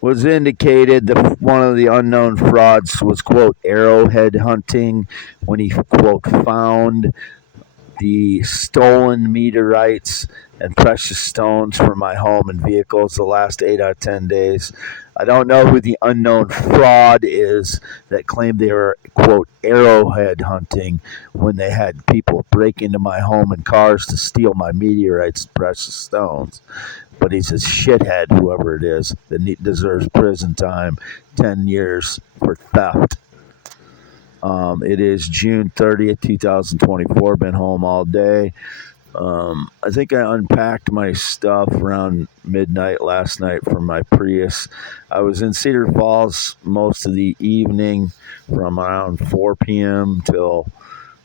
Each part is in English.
was indicated that one of the unknown frauds was, quote, arrowhead hunting when he, quote, found the stolen meteorites and precious stones from my home and vehicles the last 8 out of 10 days. I don't know who the unknown fraud is that claimed they were, quote, arrowhead hunting when they had people break into my home and cars to steal my meteorites and precious stones. But he's a shithead, whoever it is, that deserves prison time, 10 years for theft. It is June 30th, 2024. Been home all day. I think I unpacked my stuff around midnight last night from my Prius. I was in Cedar Falls most of the evening from around 4 p.m. till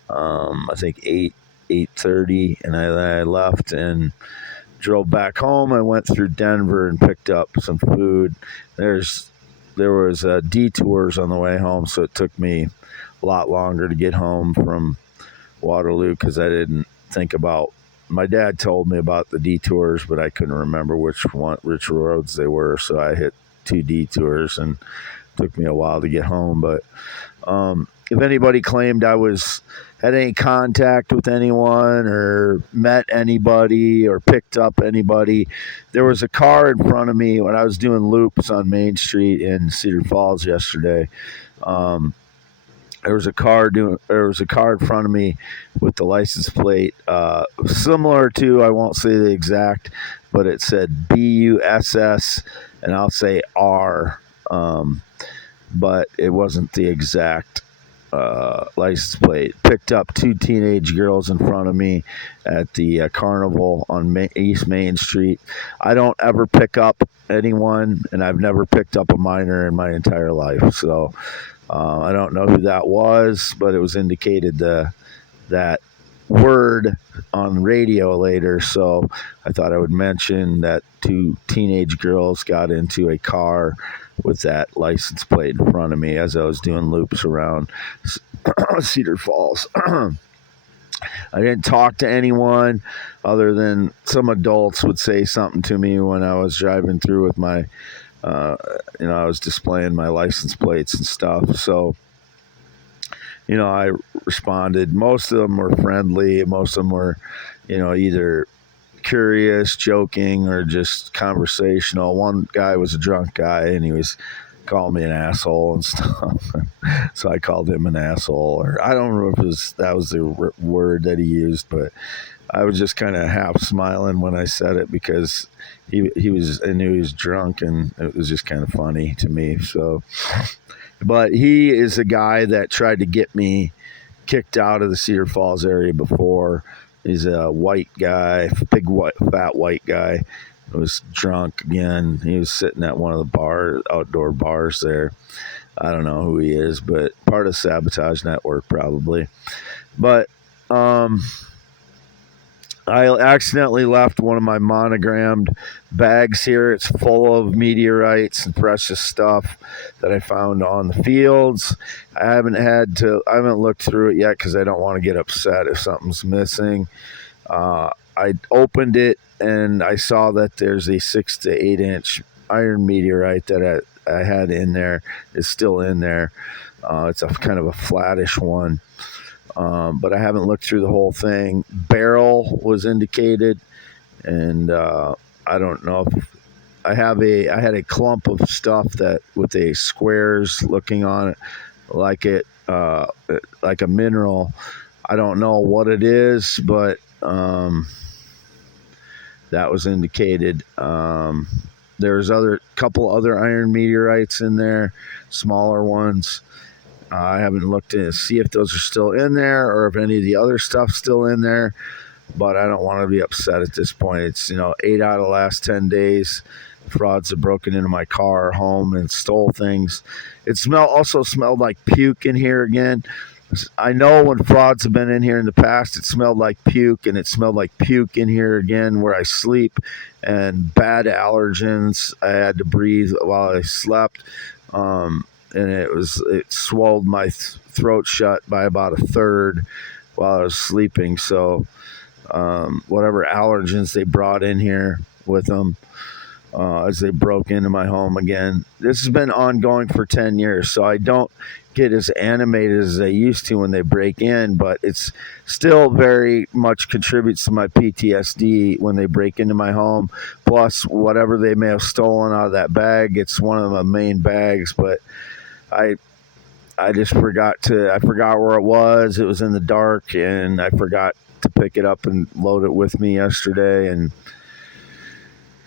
I think 8:30, and I left and drove back home. I went through Denver and picked up some food. There was detours on the way home, so it took me a lot longer to get home from Waterloo because I didn't think about. My dad told me about the detours, but I couldn't remember which roads they were, so I hit 2 detours and it took me a while to get home. But if anybody claimed I had any contact with anyone or met anybody or picked up anybody, there was a car in front of me when I was doing loops on Main Street in Cedar Falls yesterday. There was a car in front of me with the license plate similar to, I won't say the exact, but it said BUSS and I'll say R, but it wasn't the exact license plate. Picked up 2 teenage girls in front of me at the carnival on East Main Street. I don't ever pick up anyone, and I've never picked up a minor in my entire life, so I don't know who that was, but it was indicated that word on radio later, so I thought I would mention that 2 teenage girls got into a car with that license plate in front of me as I was doing loops around Cedar Falls. I didn't talk to anyone other than some adults would say something to me when I was driving through with my I was displaying my license plates and stuff. So, I responded. Most of them were friendly. Most of them were, either curious, joking, or just conversational. One guy was a drunk guy, and he was calling me an asshole and stuff. So I called him an asshole, or I don't remember if that was the word that he used, but I was just kind of half smiling when I said it because I knew he was drunk, and it was just kind of funny to me. So, but he is a guy that tried to get me kicked out of the Cedar Falls area before. He's a white guy, fat white guy. He was drunk again. He was sitting at one of the outdoor bars there. I don't know who he is, but part of Sabotage Network probably. But I accidentally left one of my monogrammed bags here. It's full of meteorites and precious stuff that I found on the fields. I haven't looked through it yet because I don't want to get upset if something's missing. I opened it and I saw that there's a 6 to 8 inch iron meteorite that I had in there. It's still in there. It's a kind of a flattish one. But I haven't looked through the whole thing. Barrel was indicated, and I don't know if I had a clump of stuff that with a squares looking on it, like a mineral. I don't know what it is, but that was indicated. There's couple other iron meteorites in there, smaller ones. I haven't looked to see if those are still in there or if any of the other stuff's still in there, but I don't want to be upset at this point. It's 8 out of the last 10 days. Frauds have broken into my car, home, and stole things. It also smelled like puke in here again. I know when frauds have been in here in the past, it smelled like puke, and it smelled like puke in here again where I sleep, and bad allergens I had to breathe while I slept. And it swelled my throat shut by about a third while I was sleeping. So whatever allergens they brought in here with them as they broke into my home again. This has been ongoing for 10 years, so I don't get as animated as I used to when they break in, but it's still very much contributes to my PTSD when they break into my home. Plus, whatever they may have stolen out of that bag, it's one of the main bags, but I. I just I forgot where it was. It was in the dark and I forgot to pick it up and load it with me yesterday, and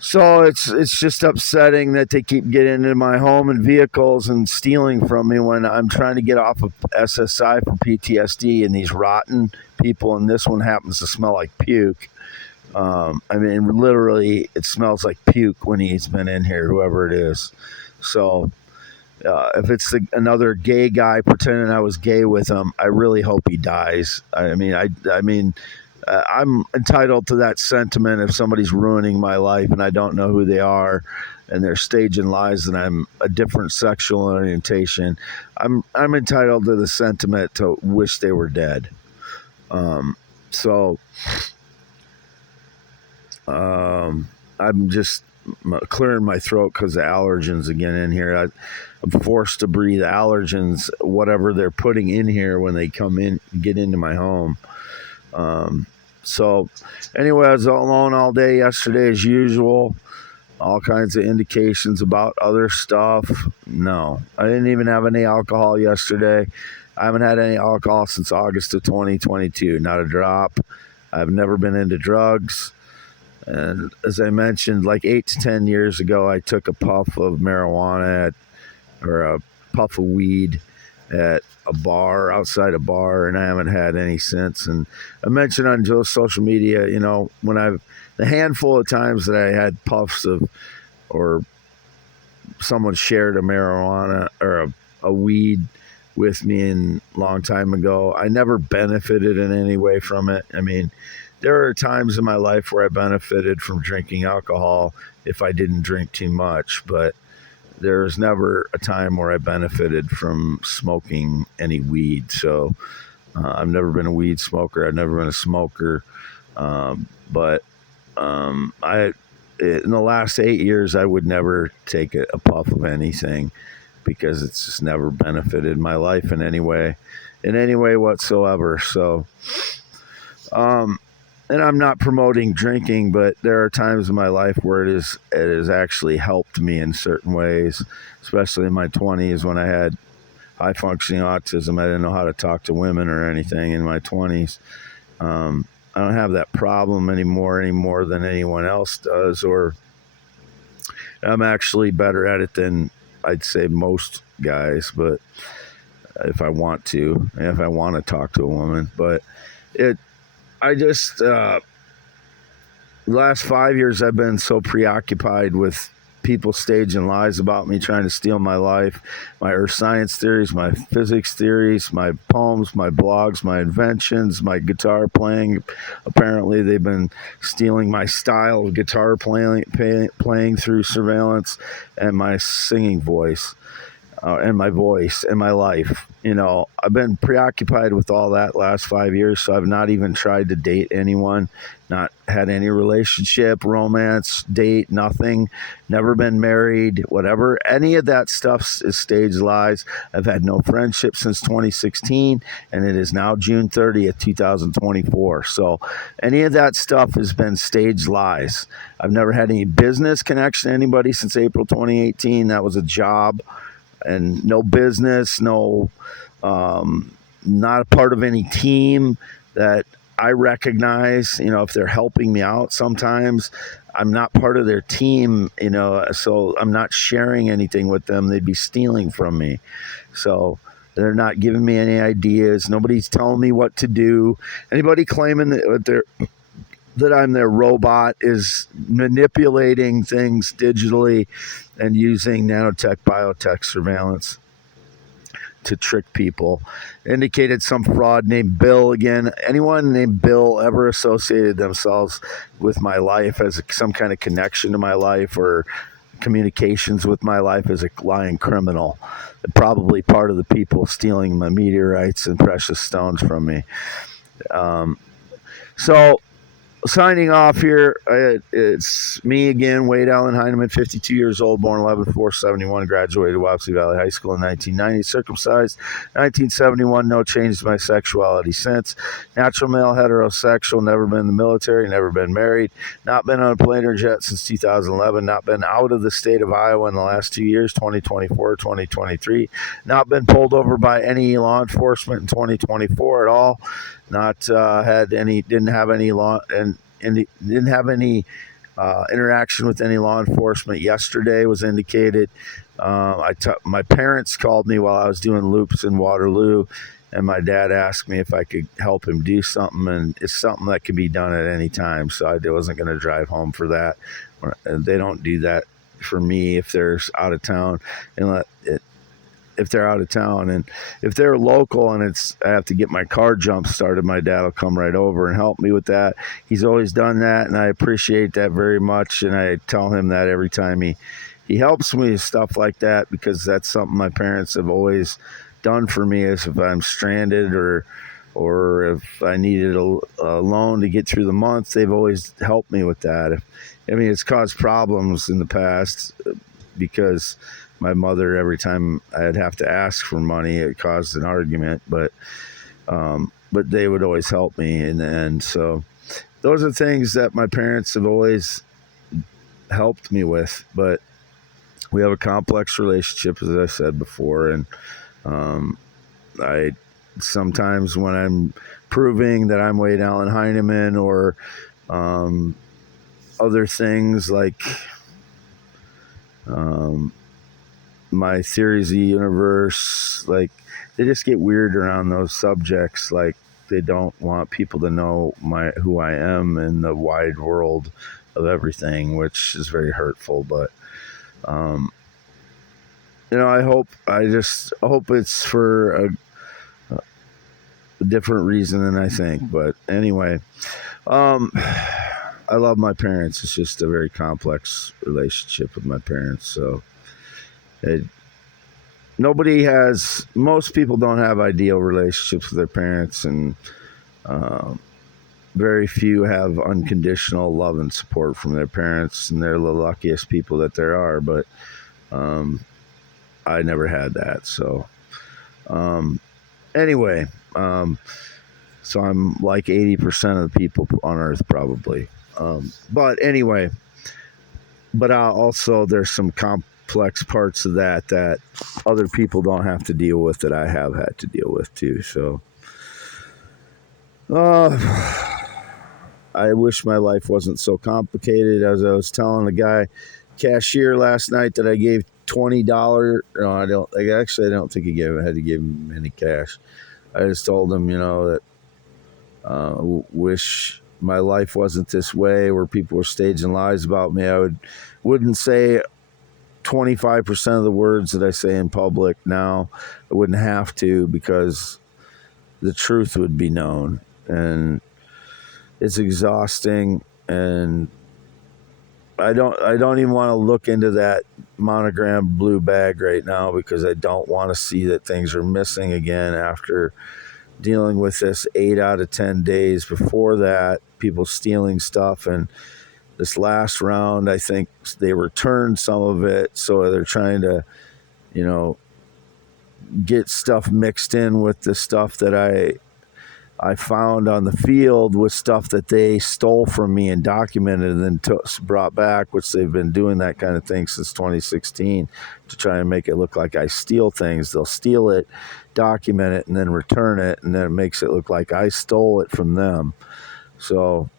so it's just upsetting that they keep getting into my home and vehicles and stealing from me when I'm trying to get off of SSI for PTSD, and these rotten people, and this one happens to smell like puke. I mean, literally, it smells like puke when he's been in here, whoever it is. So if it's another gay guy pretending I was gay with him, I really hope he dies. I mean, I'm entitled to that sentiment if somebody's ruining my life and I don't know who they are, and they're staging lies that I'm a different sexual orientation. I'm entitled to the sentiment to wish they were dead. So I'm just clearing my throat because of allergens again in here. I'm forced to breathe allergens, whatever they're putting in here when they come in, get into my home. So anyway, I was alone all day yesterday as usual. All kinds of indications about other stuff. No, I didn't even have any alcohol yesterday. I haven't had any alcohol since August of 2022. Not a drop. I've never been into drugs. And as I mentioned, like 8 to 10 years ago, I took a puff of marijuana or a puff of weed at a bar, outside a bar, and I haven't had any since. And I mentioned on social media, when the handful of times that I had puffs of, or someone shared a marijuana or a weed with me a long time ago, I never benefited in any way from it. I mean, there are times in my life where I benefited from drinking alcohol if I didn't drink too much, but there was never a time where I benefited from smoking any weed. So I've never been a weed smoker. I've never been a smoker. But I, in the last 8 years, I would never take a puff of anything because it's just never benefited my life in any way whatsoever. So, and I'm not promoting drinking, but there are times in my life where it has actually helped me in certain ways, especially in my 20s when I had high functioning autism. I didn't know how to talk to women or anything in my 20s. I don't have that problem anymore any more than anyone else does, or I'm actually better at it than I'd say most guys, but if I want to talk to a woman, but I just the last 5 years I've been so preoccupied with people staging lies about me, trying to steal my life, my earth science theories, my physics theories, my poems, my blogs, my inventions, my guitar playing. Apparently they've been stealing my style of guitar playing through surveillance, and my singing voice. And my voice and my life. I've been preoccupied with all that last 5 years, so I've not even tried to date anyone, not had any relationship, romance, date, nothing, never been married, whatever. Any of that stuff is staged lies. I've had no friendship since 2016, and it is now June 30th, 2024. So any of that stuff has been staged lies. I've never had any business connection to anybody since April 2018. That was a job. And no business, not a part of any team that I recognize. If they're helping me out sometimes, I'm not part of their team, so I'm not sharing anything with them. They'd be stealing from me. So they're not giving me any ideas. Nobody's telling me what to do. Anybody claiming that I'm their robot is manipulating things digitally and using nanotech, biotech surveillance to trick people. Indicated some fraud named Bill again. Anyone named Bill ever associated themselves with my life as some kind of connection to my life or communications with my life as a lying criminal. Probably part of the people stealing my meteorites and precious stones from me. So signing off here. It's me again, Wade Allen Heineman, 52 years old, born 11/4/71, graduated Wapsie Valley High School in 1990, circumcised 1971, no change to my sexuality since. Natural male, heterosexual, never been in the military, never been married, not been on a plane or jet since 2011, not been out of the state of Iowa in the last 2 years, 2024, 2023, not been pulled over by any law enforcement in 2024 at all. Not had any, didn't have any law and didn't have any interaction with any law enforcement. Yesterday was indicated. My parents called me while I was doing loops in Waterloo, and my dad asked me if I could help him do something, and it's something that can be done at any time. So I wasn't going to drive home for that. They don't do that for me if they're out of town, and if they're out of town, and if they're local and I have to get my car jump started, my dad will come right over and help me with that. He's always done that, and I appreciate that very much. And I tell him that every time he helps me with stuff like that, because that's something my parents have always done for me. Is if I'm stranded or if I needed a loan to get through the month, they've always helped me with that. I mean, it's caused problems in the past because my mother, every time I'd have to ask for money, it caused an argument, but they would always help me in the end. So those are things that my parents have always helped me with, but we have a complex relationship, as I said before. And I sometimes, when I'm proving that I'm Wade Allen Heineman, or other things like my theories of the universe, like, they just get weird around those subjects. Like, they don't want people to know who I am in the wide world of everything, which is very hurtful. But I just hope it's for a different reason than I think. But anyway, I love my parents. It's just a very complex relationship with my parents. So most people don't have ideal relationships with their parents, and very few have unconditional love and support from their parents, and they're the luckiest people that there are. But I never had that. So anyway, so I'm like 80% of the people on Earth, probably. But anyway, also there's some complex parts of that other people don't have to deal with, that I have had to deal with too. So I wish my life wasn't so complicated. As I was telling the guy cashier last night that I gave $20. No, I don't think he had to give him any cash. I just told him, that wish my life wasn't this way, where people were staging lies about me. I wouldn't say 25% of the words that I say in public now. I wouldn't have to, because the truth would be known, and it's exhausting. And I don't even want to look into that monogrammed blue bag right now, because I don't want to see that things are missing again after dealing with this 8 out of 10 days before that, people stealing stuff. And this last round, I think they returned some of it, so they're trying to, get stuff mixed in with the stuff that I found on the field, with stuff that they stole from me and documented and then brought back, which they've been doing that kind of thing since 2016 to try and make it look like I steal things. They'll steal it, document it, and then return it, and then it makes it look like I stole it from them. So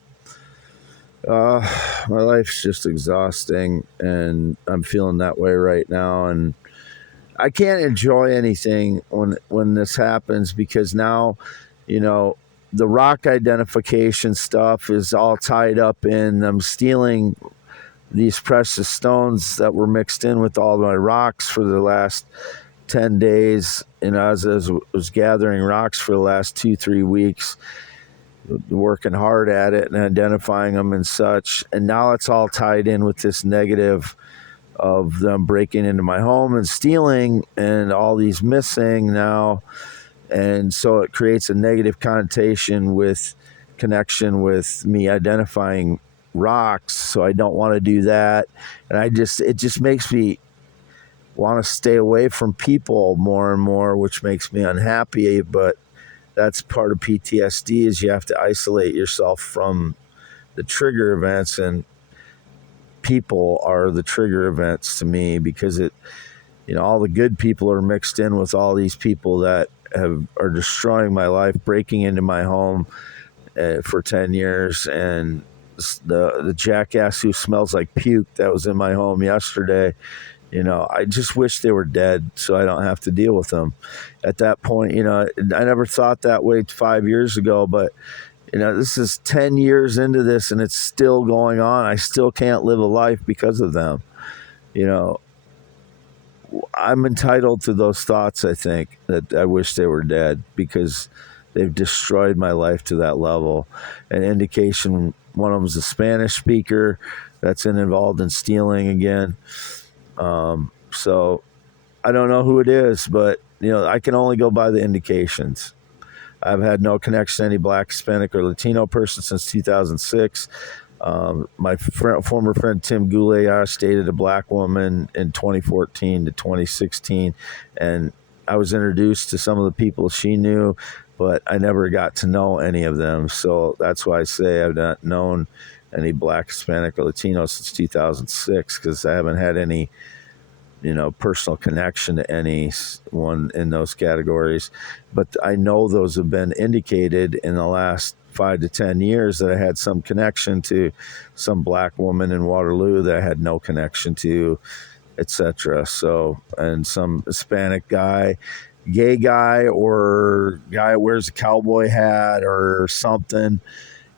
my life's just exhausting, and I'm feeling that way right now. And I can't enjoy anything when this happens, because now, the rock identification stuff is all tied up in them stealing these precious stones that were mixed in with all my rocks for the last 10 days. And as I was gathering rocks for the last 2-3 weeks, working hard at it and identifying them and such. And now it's all tied in with this negative of them breaking into my home and stealing, and all these missing now. And so it creates a negative connotation with connection with me identifying rocks, so I don't want to do that. And it just makes me want to stay away from people more and more, which makes me unhappy. But that's part of PTSD, is you have to isolate yourself from the trigger events, and people are the trigger events to me, because all the good people are mixed in with all these people that are destroying my life, breaking into my home for 10 years. And the jackass who smells like puke that was in my home yesterday, I just wish they were dead so I don't have to deal with them. At that point, I never thought that way 5 years ago, but this is 10 years into this and it's still going on. I still can't live a life because of them. I'm entitled to those thoughts, I think, that I wish they were dead, because they've destroyed my life to that level. An indication, one of them is a Spanish speaker that's involved in stealing again. So I don't know who it is, but I can only go by the indications. I've had no connection to any Black, Hispanic, or Latino person since 2006. My former friend Tim Goulet dated a Black woman in 2014 to 2016, and I was introduced to some of the people she knew, but I never got to know any of them. So that's why I say I've not known any Black, Hispanic, or Latino since 2006, because I haven't had any personal connection to anyone in those categories. But I know those have been indicated in the last 5 to 10 years, that I had some connection to some Black woman in Waterloo that I had no connection to, etc. So, and some Hispanic guy, gay guy, or guy that wears a cowboy hat or something.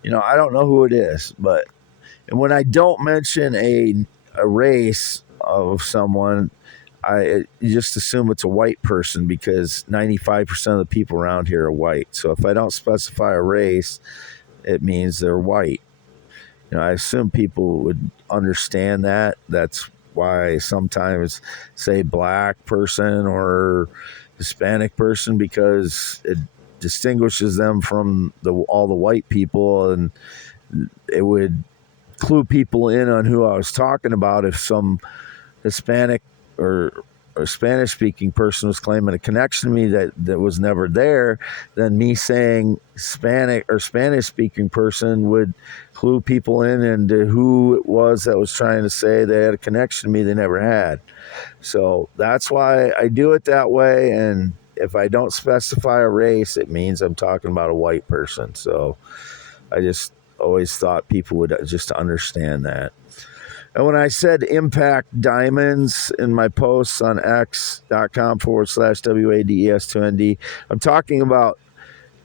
I don't know who it is, and when I don't mention a race of someone, I just assume it's a white person, because 95% of the people around here are white. So if I don't specify a race, it means they're white. I assume people would understand that. That's why I sometimes say Black person or Hispanic person, because it distinguishes them from all the white people, and it would clue people in on who I was talking about. If some Hispanic or Spanish-speaking person was claiming a connection to me that was never there, then me saying Hispanic or Spanish-speaking person would clue people in into who it was that was trying to say they had a connection to me they never had. So that's why I do it that way. And if I don't specify a race, it means I'm talking about a white person. So I just always thought people would just understand that. And when I said impact diamonds in my posts on x.com/WADES2ND, I'm talking about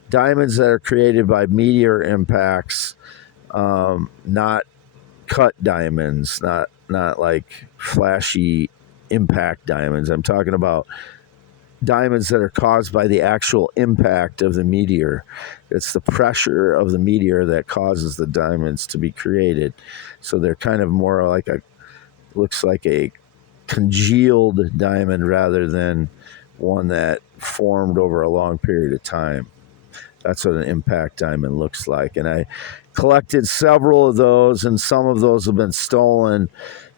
diamonds that are created by meteor impacts, not cut diamonds, not like flashy impact diamonds. I'm talking about diamonds that are caused by the actual impact of the meteor. It's the pressure of the meteor that causes the diamonds to be created. So they're kind of more like looks like a congealed diamond rather than one that formed over a long period of time. That's what an impact diamond looks like. And I collected several of those, and some of those have been stolen.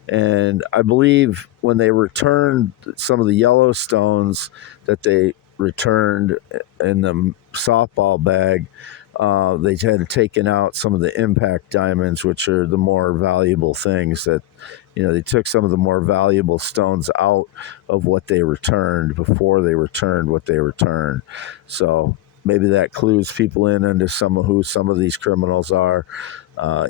And I believe when they returned some of the yellow stones that they returned in the softball bag, they had taken out some of the impact diamonds, which are the more valuable things. That they took some of the more valuable stones out of what they returned before they returned what they returned. So maybe that clues people in into who some of these criminals are.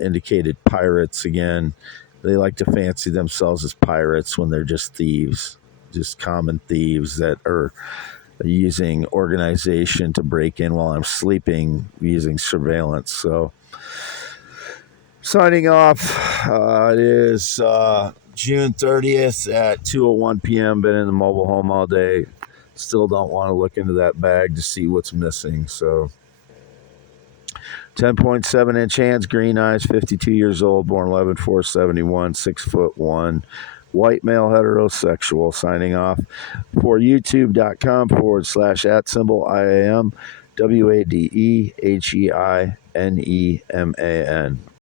Indicated pirates again. They like to fancy themselves as pirates when they're just thieves, just common thieves that are using organization to break in while I'm sleeping using surveillance. So signing off, it is June 30th at 2:01 p.m. Been in the mobile home all day. Still don't want to look into that bag to see what's missing. So 10.7-inch hands, green eyes, 52 years old, born 11/4/71, 6'1", white male, heterosexual. Signing off for youtube.com /@IAM WADEHEI N-E-M-A-N.